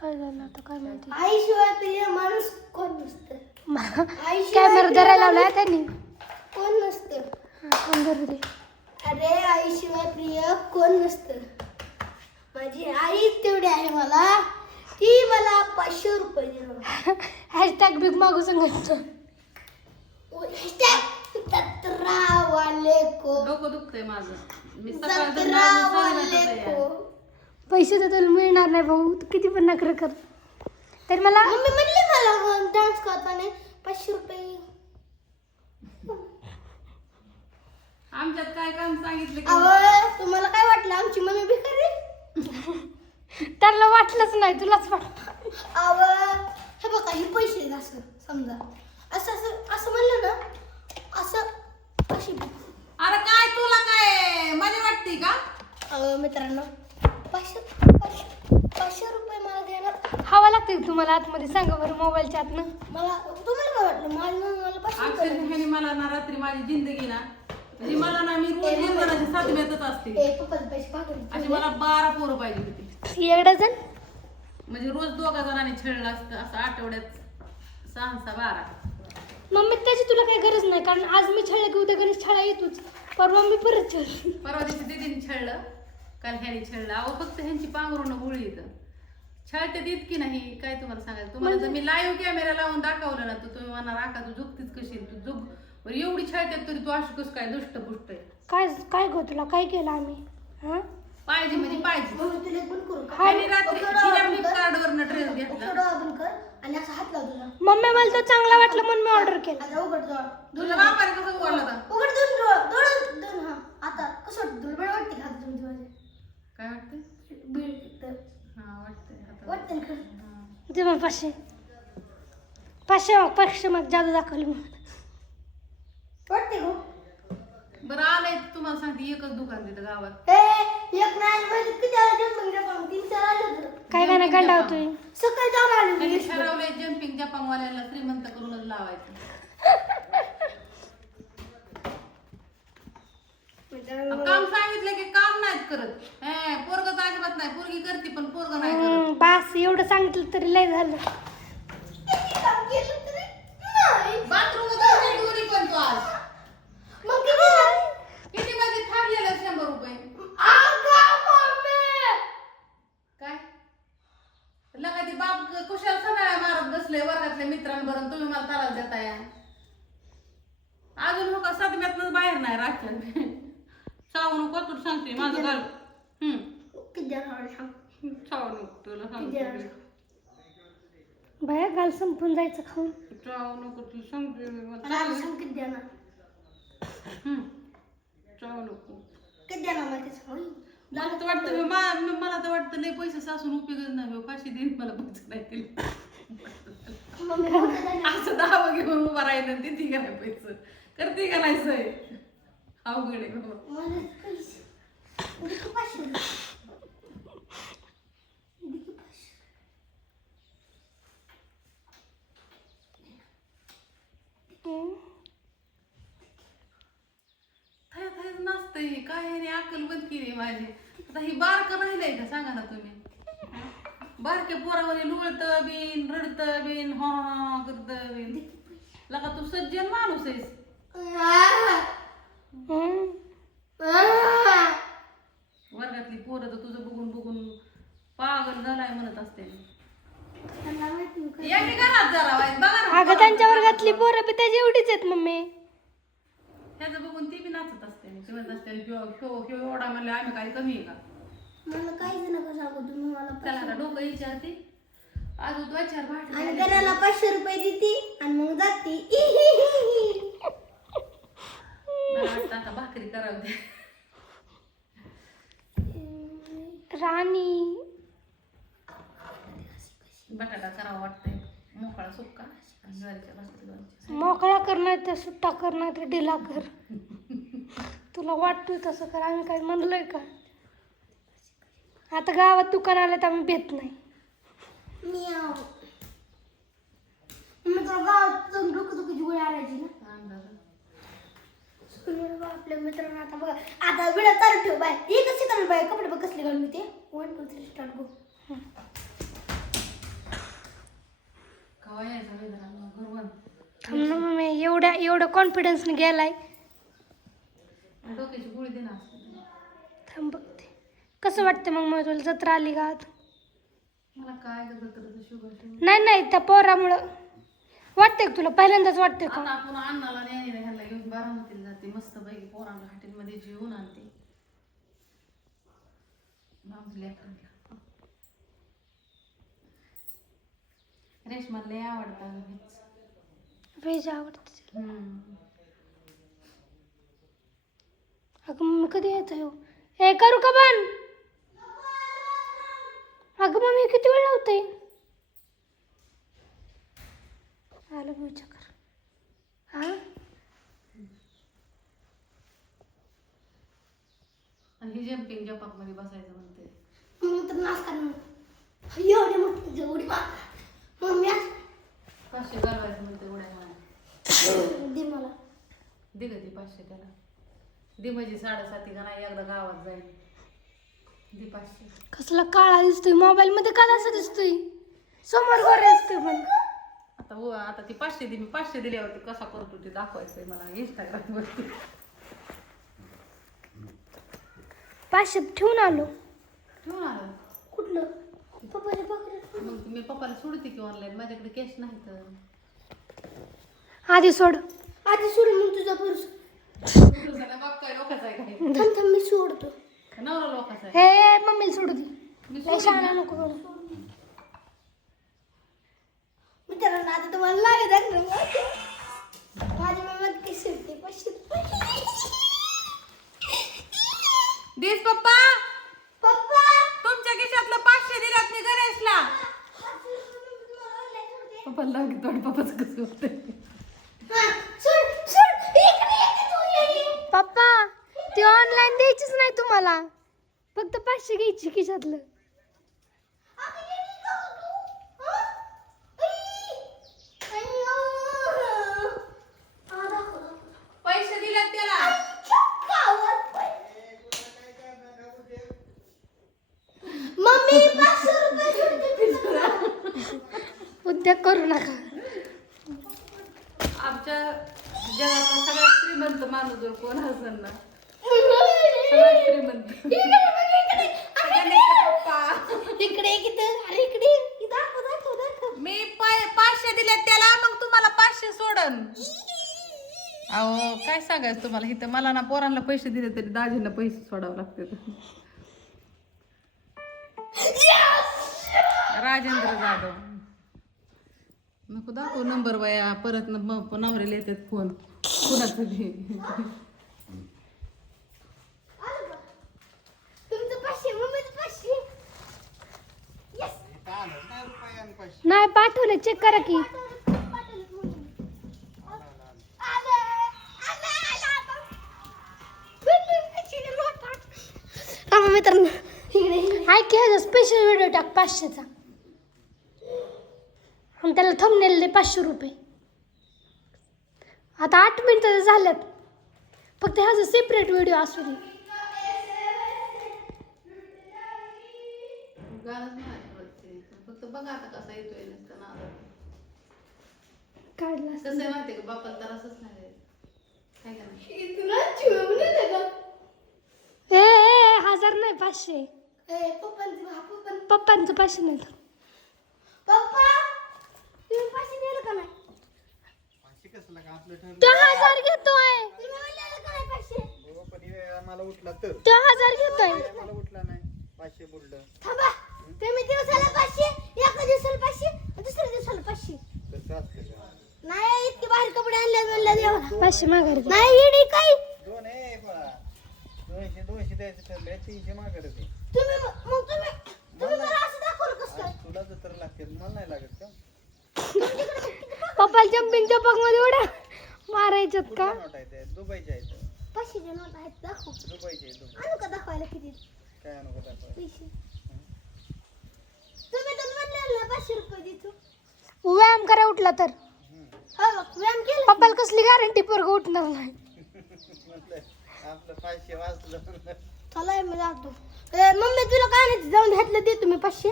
काय झालं आता काय माहिती. आईशिवाय प्रिय माणूस कोण नसतं. कॅमेरा धरायला लावलाय त्यांनी. कोण नसतं. कोण धरू दे. अरे आईशिवाय प्रिय कोण नसतं. माझी आईच तेवढी आहे मला. ती मला 500 रुपये दिलं. हॅशटॅग बिग मागू सांगायचं. डोकं दुखतंय माझं. मी पैसे तर तुला मिळणार नाही भाऊ. तू किती पण नखरं कर. तर मला मम्मी म्हणली मला डान्स करताना 500 रुपये. आमच्यात काय काम सांगितलं की तुम्हाला काय वाटलं आमची मम्मी भिकारी? त्यांना वाटलंच नाही, तुलाच वाटलं. हे बघा हे पैसे आहेत असं समजा. असं असं असं म्हणलं ना असं अशी. अरे काय तुला काय मजा वाटते का? मित्रांनो 500 रुपये मला देणार. हवा लागते तुम्हाला आतमध्ये सांगा बरं मोबाईलच्या आतनं. मला तुम्हाला काय वाटलं मला 500 रुपये. अक्षरशः मला ना रात्री माझी जिंदगी ना म्हणजे मला ना मी रोज मंदिराची साधम्यातच असते. पप्पाचे पैसे पाठवले. अशी मला 12 पोरं पाहिजे होती. एक डझन म्हणजे रोज 2 जणांनी खेळलं असतं असं आठवड्यात 6-12. मम्मी त्याची तुला काही गरज नाही, कारण आज मी छळलं की उद्या गणेश छळा येतोच. परवा मी परत छळ. परवा दिवशी दीदीने छळलं, काल ह्याने छळलं. अहो फक्त ह्यांची पांघरून गुळी येतं. छळते इतकी नाही काय तुम्हाला सांगायचं. तुम्हाला जर मी लाईव्ह कॅमेरा लावून दाखवलं ना तर तुम्ही म्हणणार आका तू झुकतीच कशी तू झुक. एवढी छळतात तरी तू अशी कसं काय दुष्ट पुष्ट आहे. काय काय गो तुला काय केलं आम्ही? हा पाहिजे म्हणजे पाहिजे. तुला पण करू का? ह्याने रात्री फ्लिपकार्टवरनं ड्रेस घेतला. बंद कर आणि असं हात लाव तुला. मम्मी मला तो चांगला वाटला म्हणून मी ऑर्डर केला. आता उघड डोळा. तुला बापाने कसं बोलला होता? उघड दोन हा. आता कसं वाटतं तुला? बरं वाटते का तुमची माझे? काय वाटतंय? बीड तर हा वाटतंय आता. वाटतं ना खरं? हा. दे मग 500 मग जादू दाखवली मग. वाटते गो. बरं आलंय तुम्हाला सांगते एकच दुकान तिथं गावात. एक नाही माहिती किती आलं जम्पिंग जपांग 3-4 आलं होतं. काय गाणं गंडावतोय. सकाळी जाऊन आले त्यांनी मी. ठरवलंय जम्पिंग जपांगवाल्याला श्रीमंत करूनच लावायचं. काम सांगितलं की काम नाहीत करत. पोरग तर अजिबात नाही. पोरगी करते पण पोरग नाही करत. बास एवढं सांगितलं तरी लय झालं. किती काम केलं तरी नाही. बाथरूम पण तो आज मग किती झालं? किती मध्ये थांबलेलं 100 रुपये. अगं मम्मी. काय लगा ती बाप कुशाल सगळ्या मारत बसले वर्गातल्या मित्रांबरोबर. तुम्ही मला त्रास देताय. अजून हो का सातम्यातनच बाहेर नाही राख्या. सांगू नको तुला सांगते माझं घर. किती झालं सांग. सांगू नको तुला सांगते. बाया गाल संपून जायचं खाऊन. सांगू नको तुला सांगते. मला सांग किती देणार. सांगू नको. किती देणार माहिती सांग. मला तर वाटतं मला तर वाटतं लय पैसे सासून उपयोगच नाही. फाशी देईन मला पैसे नाही दिले. असं दावा घेऊन उभा राहिलं तिथे गेलाय पैसे करते का नाही सोय. अवघड आहे बाबा. मला पैसे किती 500 थायच नसतंय. काय ह्याने अक्कल बंद केली माझी. आता ही बारकं राहिलंय का सांगा ना तुम्ही. बारक्या पोरावर लुळतं बिन रडतं बिन हा करतं बिन. लका तू सज्जन माणूस आहेस. वर्गातली पोरं तर तुझं बघून बघून पागल झालाय म्हणत असते. या की घरात जरा वाईट बघा ना. अगं त्यांच्या वर्गातली पोरं बी त्याची एवढीच आहेत मम्मी. ह्याचं बघून ती बी नाचत असते. ती म्हणत असते ह्यो एवढा म्हणलं आम्ही काही कमी आहे का. मला काहीच नका सांगू तुम्ही मला. त्याला ना डोकं विचारते अजून 2-4 भाट आणि घराला 500 रुपये देते आणि मग जाते. मला वाटतं आता भाकरी करावं दे. राणी बटाटा करावा वाटतंय. मोकळा सुक्का आणि ज्वारीच्या भाकरी. मोकळा कर नाही तर सुट्टा कर नाही तर ढिला कर. तुला वाटतोय तसं कर. आम्ही काय म्हणलंय का? आता गावात दुकान आलं तर आम्ही भेट नाही. मग गावात जाऊन डोकं गोळी आणायची ना. आपल्या मित्रांना आता बघा आता व्हिडिओ चालू ठेव बाय. हे कसे करणार बाय. कपडे बघ कसले घालून मी ते 1 2 3 स्टार्ट गो. एवढं कॉन्फिडन्सने गेलाय. डोक्याची गोळी दे ना. थांब बघते कसं वाटतं मग मला तुला जत्रा आली का आता? मला काय जत्राचं शुगर. नाही त्या पोरामुळं वाटतंय का तुला? पहिल्यांदाच वाटतंय का? आता आपण अण्णाला न्यायला ह्यांना घेऊन बारामतीला जाते मस्त पैकी पोरांना हॉटेलमध्ये जेवून आणते. रेशमाला लय आवडतं व्हेज आवडतं. हम्म. अगं मम्मी कधी यायचं हो? हे करू का बन? अगं मम्मी किती वेळ लावते? आलं मी चक्कर. हा आणि ही जम्पिंग जपाक मध्ये बसायचं म्हणते. मग तर नाच करणार एवढे मोठे उडी मार. मम्मी 500 घालवायचं म्हणते उड्या मारा. दे मला. दे ग ती 500 त्याला. दे म्हणजे 7.5 का नाही एकदा गावात जाईल. दे 500. कसला काळा दिसतोय मोबाईल मध्ये, का असं दिसतोय? समोर गोरे असते पण. आता ती 500 दे. मी 500 दिल्यावरती कसा करतो ते दाखवायचंय मला इंस्टाग्राम वरती. 500 ठेवून आलो. ठेवून आलं. कुठलं? पप्पाच्या पाकिटात. मग मी पप्पाला सोडते की ऑनलाईन. माझ्याकडे कॅश नाही तर. आधी सोड. आधी सोड मग तुझा पर्स. बाप काय लोकांचा आहे काय? थांब थांब मी सोडतो. नवरा लोकांचा आहे. हे मम्मीला सोडू दे. मी लय शहाणा नको करू. मित्रांनो आता तुम्हाला लागत आहे ना. माझी मम्मी किती सुटते 500 रुपये. देस पप्पा पप्पा तुमच्या खिशातलं 500 दिल्यात मी गणेशला. पप्पाला लाव की तोंड. पप्पाच कसं होतंय. पप्पा ते ऑनलाईन द्यायचीच नाही तुम्हाला, फक्त 500 घ्यायची खिशातलं. पैसे दिल्यात त्याला. मम्मी 500 रुपये सोडते. उद्योग करू नका. आमच्या जगातला सगळ्यात श्रीमंत माणूस जर कोण असेल ना, सगळ्यात श्रीमंत गणेशचा पप्पा. इकडे किती अरे इकडे दाखव दाखव दाखव. मी 500 दिल्यात त्याला. मग तुम्हाला 500 सोडन. अहो काय सांगायचं तुम्हाला. इथं मला ना पोरांना पैसे दिले तरी दाजींना पैसे सोडावं लागते. राजेंद्र जाधव. नको दाखव नंबर वया. परत नवऱ्याला येतात फोन कुणाचं बी. तुमचं 500 मम्मीचं 500. यस नाही पाठवले, चेक करा की. मित्रांनो इकडे हाय की ह्याचा स्पेशल व्हिडिओ टाक 500चा. आणि त्याला थंबनेल दे 500 रुपये. आता 8 मिनिटं झाल्यात, फक्त ह्याचा सेपरेट व्हिडिओ असू दे. गाणंच नाही आवडत ते. फक्त बघा आता कसा येतोय नसतं ना. काढला कसं आहे माहितीये का, बापाला तर असंच नाही आहे. काय का तुला चिवणे लगा. ए 1000 नाही 500. पप्पांचं 500 नाही तर. पप्पा तुम्ही 500 दिले का नाही? तो 1000 घेतोय. तुम्ही म्हणले का नाही 500? मला उठला तर तो 1000 घेतोय. मला उठला नाही 500 बोललं. थांबा. तुम्ही दिवसाला 500, एका दिवसाला 500, दुसऱ्या दिवसाला 500. तसं असतं का? नाही इतके बाहेर कपडे आणले म्हणलं देवाला. 500 माघारी दे. नाही येडी काय दोन आहे बा. 200 द्यायचं ठरलंय 300 माघारी दे. तुम्ही मला असं दाखवलं कसं काय? तुला जर लागते मला नाही लागत का? पप्पाला जम्पिंग जपाक मध्ये उड्या मारायच्यात का? कुठल्या नोट आहे ते? दुबईच्या आहेत. 500 च्या नोट आहेत दाखव. दुबईचे आहे, दुबई. आणू का दाखवायला किती काय आणू का दाखवा? पैसे? तुम्ही तर म्हणले ना 500 रुपये देतो. व्यायाम करा उठला तर. हो बघ व्यायाम केला. पप्पाला कसली गॅरंटी पोरगं उठणार नाही. म्हटलं आपलं 500 वाचलं. चला मी जातो. मम्मी तुला काय नाही जाऊन घातलं दे तुम्ही 500.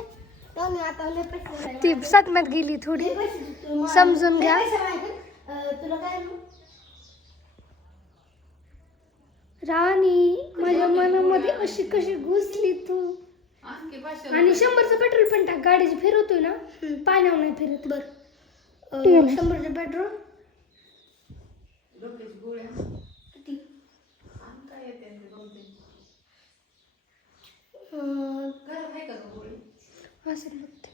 जाऊन आता लय पैसे ती सतम्यात गेली थोडी, पैसे देतो. समजून घ्या. पैसे माहिती तुला काय राणी माझ्या मनामध्ये अशी कशी घुसली तू. आणखी 500 आणि 100चं पेट्रोल पण टाक. गाडीची फिरवतोय ना पाण्यावर नाही फिरत. बर 100चं पेट्रोल डोक्याची गोळ्या किती आणता येते ते 2-3 अं, घरात आहे का गं गोळी? असं बघते.